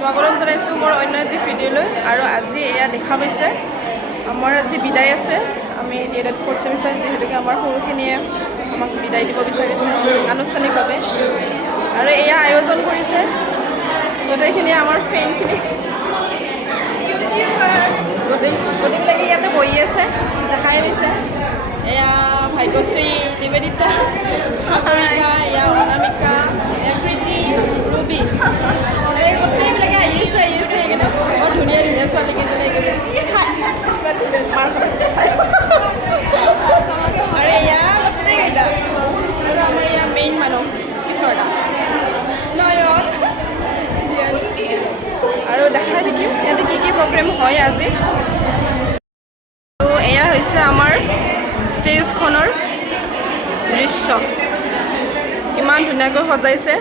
স্বাগতম জনাইছোঁ মোৰ অন্য এটি ভিডিঅ'লৈ। আৰু আজি এয়া দেখা পাইছে আমাৰ আজি বিদায় আছে। আমি ডিএলএড 4th ছেমিষ্টাৰ যিহেতুকে আমাৰ সৰুখিনিয়ে আমাক বিদায় দিব বিচাৰিছে আনুষ্ঠানিকভাৱে। আৰু এয়া আয়োজন কৰিছে গোটেইখিনি আমাৰ ফ্ৰেণ্ডখিনি, গোটেইবিলাকে ইয়াতে বহি আছে দেখাই পাইছে। এয়া ভাগ্যশ্ৰী, নিবেদিতা, সাগৰিকা, এয়া অনামিকা, এয়া প্ৰীতি, ৰুবি, এই গোটেইবিলাকে আহিছে এইকেইটা বৰ ধুনীয়া ধুনীয়া ছোৱালীকেইজনী আৰু এয়া গোটেইকেইটা। আৰু আমাৰ ইয়াৰ মেইন মানুহ কিশোৰদা, নয়ন, আৰু দেখাই থাকিম ইয়াতে কি প্ৰগ্ৰেম হয় আজি। আৰু এয়া হৈছে আমাৰ ষ্টেজখনৰ দৃশ্য, ইমান ধুনীয়াকৈ সজাইছে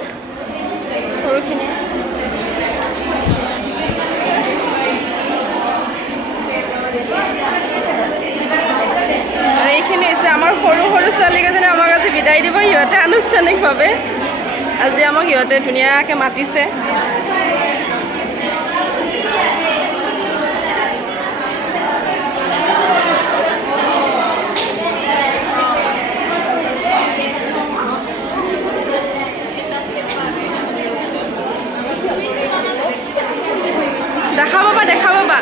সৰুখিনি। আৰু এইখিনি হৈছে আমাৰ সৰু ছোৱালীকেইজনী আমাক আজি বিদায় দিব সিহঁতে আনুষ্ঠানিকভাৱে। আজি আমাক সিহঁতে ধুনীয়াকৈ মাতিছে। দেখা পাবা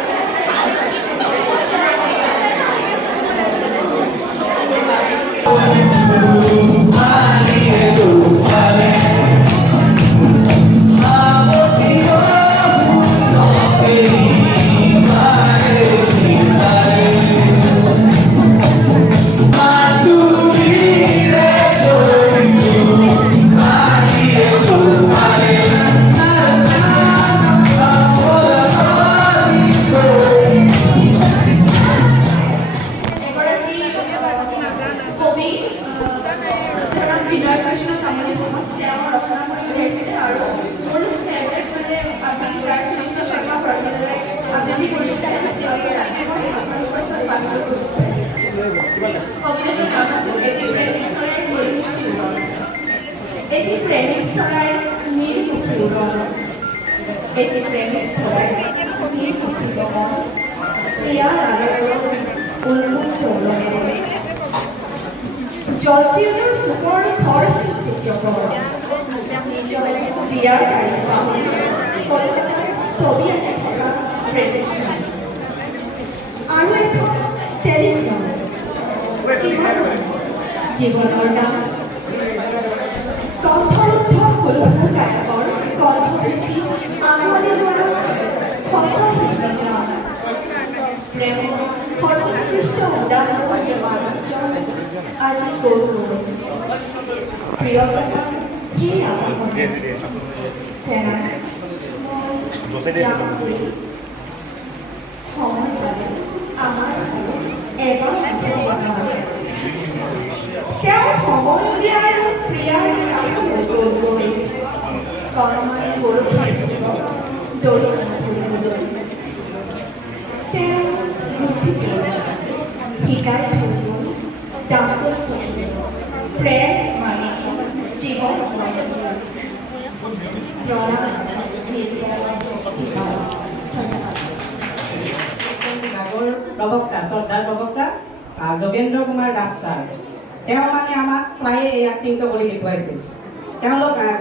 জলফিউৰ চুকৰ ঘৰ চিত্ৰকৰ নিজৰ বিয়াৰ তাৰিখ পাহৰি কলকাতাৰ ছবি আঁকি থকা প্ৰেমিকজন আৰু এখন টেলিফোন জীৱনৰ নাম কণ্ঠৰুদ্ধ কুলভূ গায়কৰ কণ্ঠশিল্পী আঙুলি লোৱা সঁচা শিল্পীজন প্ৰেমৰ সৰ্বোৎকৃষ্ট উদাহৰণ মানুহজন আজি গৌৰ প্ৰিয়তা সেই আমাৰ চেনা সময় পালে আমাৰ এবাৰ তেওঁ সময় উলিয়াই আৰু প্ৰিয়াৰ কাষলৈ গৈ কণমান বৰষুণ দৌৰিবলৈ ধৰিবলৈ তেওঁ গুচি গ'ল শিকাই থৈ গ'ল দাম্পত্য প্ৰেম মানে জীৱন প্ৰবক্তা শ্ৰদ্ধাৰ প্ৰবক্তা যোগেন্দ্ৰ কুমাৰ দাস ছাৰ, তেওঁ মানে আমাক প্ৰায়ে এই এক্টিংটো কৰি দেখুৱাইছিল।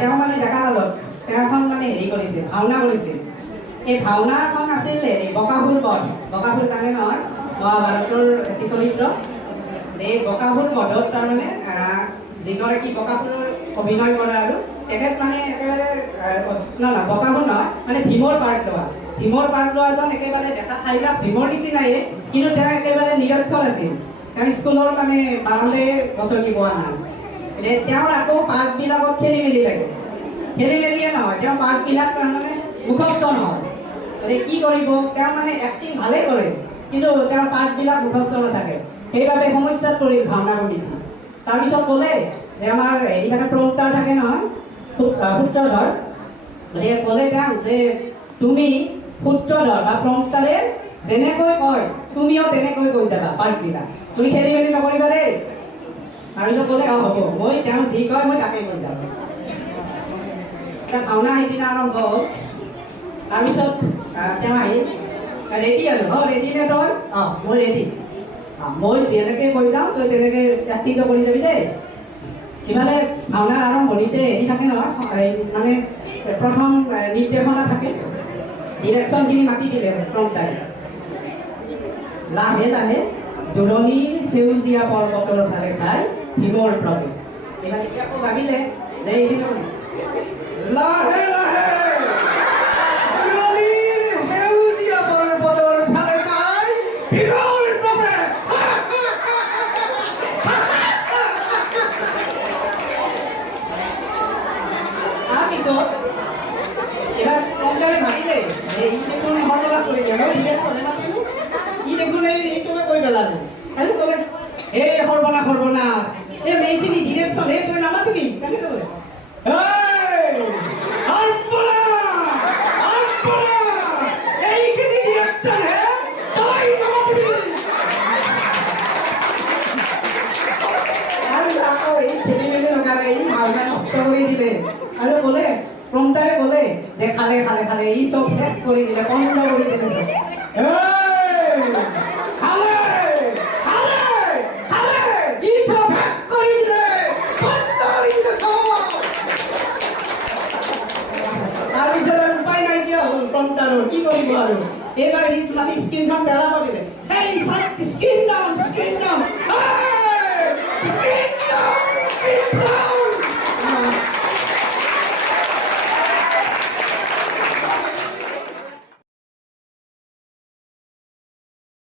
তেওঁ মানে ডেকা কালত তেওঁ এখন মানে হেৰি কৰিছিল, ভাওনা কৰিছিল। এই ভাওনাখন আছিল হেৰি বকাসুৰ বধ। বকাসুৰ জানে নহয়, মহাভাৰতৰ এটি চৰিত্ৰ। এই বকাসুৰ বধত তাৰমানে যিগৰাকী বকাসুৰৰ অভিনয় কৰা আৰু তেখেত মানে একেবাৰে বকাসুৰ নহয়, মানে ভীমৰ পাৰ্ট লোৱা এজন একেবাৰে দেখা ঠাইবিলাক ভীমৰ নিচিনাই, কিন্তু তেওঁ একেবাৰে নিৰক্ষৰ আছিল। তেওঁ স্কুলৰ মানে বাৰান্দাই গছকি পোৱা নাই। তেওঁৰ আকৌ পাঠবিলাকত খেলি মেলি লাগে। খেলি মেলিয়ে নহয়, তেওঁ পাঠবিলাক তাৰমানে মুখস্থ নহয়। কি কৰিব, তেওঁ মানে এক্টিং ভালেই কৰে, কিন্তু তেওঁৰ পাঠবিলাক মুখস্থ নাথাকে। সেইবাবে সমস্যাত পৰিল ভাওনা কমিটি। তাৰপিছত ক'লে যে আমাৰ হেৰি থাকে, প্ৰমোটাৰ থাকে নহয়, সূত্ৰধৰ, গতিকে ক'লে তেওঁ যে তুমি সূত্ৰধৰ বা প্ৰমোটাৰে যেনেকৈ কয় তুমিও তেনেকৈ কৈ যাবা পাঠবিলাক, তুমি খেলি মেলি নকৰিবা দেই। তাৰপিছত ক'লে হ'ব, মই তেওঁ যি কয় মই তাকে কৈ যাম। ভাওনা সেইদিনা আৰম্ভ হ'ল। তাৰপিছত তেওঁ আহিল ৰেডি আৰু ৰেডি নে তই মই ৰেডি মই যেনেকৈ কৈ যাওঁ তই তেনেকৈ এক্টিংটো কৰি যাবি দেই ইফালে ভাওনাৰ আৰম্ভণিতে হেৰি থাকে নহয় মানে প্ৰথম নিৰ্দেশনা থাকে ডিৰেকশ্যনখিনি মাতি দিলে প্ৰমটাই লাহে লাহে দূৰণিৰ সেউজীয়া পৰ্বতৰ ফালে চাই ভীমৰ প্ৰৱেশ ইফালে আকৌ ভাবিলে যে এইখিনি লাহে লাহে দূৰণিৰ সেউজীয়া পৰ্বতৰ ফালে চাই ভীমৰ প্ৰৱেশ তাৰপিছত এবার প্রমটারে ভাবিলে এই দেখুন হরলা করে গেল ডিরেকশনে মাতিলো ই দেখুন এই তোকে কই পেলালে তাহলে বলে এ হরবনা এ মেইখিনি ডিরেকশন এ তুই নামাতিবি কেন বলে এই হরবনা এইখিনি ডিরেকশন হে তুই নামাতিবি আর আকৌ এই খেলি মেলি লগালে এই ভাওনা নষ্ট করে দিলে আর বলে প্রমটারে বলে যে খালে এই সব শেষ করে দিলে বন্ধ করে দিলে সব খালে এই সব শেষ করে দিলে বন্ধ করে দিলে সব তাৰপিছত উপায় নাইকিয়া হ'ল প্ৰমটাৰৰ কি কৰিব আৰু এইবাৰ মানে স্ক্ৰীনখন পেলাব দিলে সেই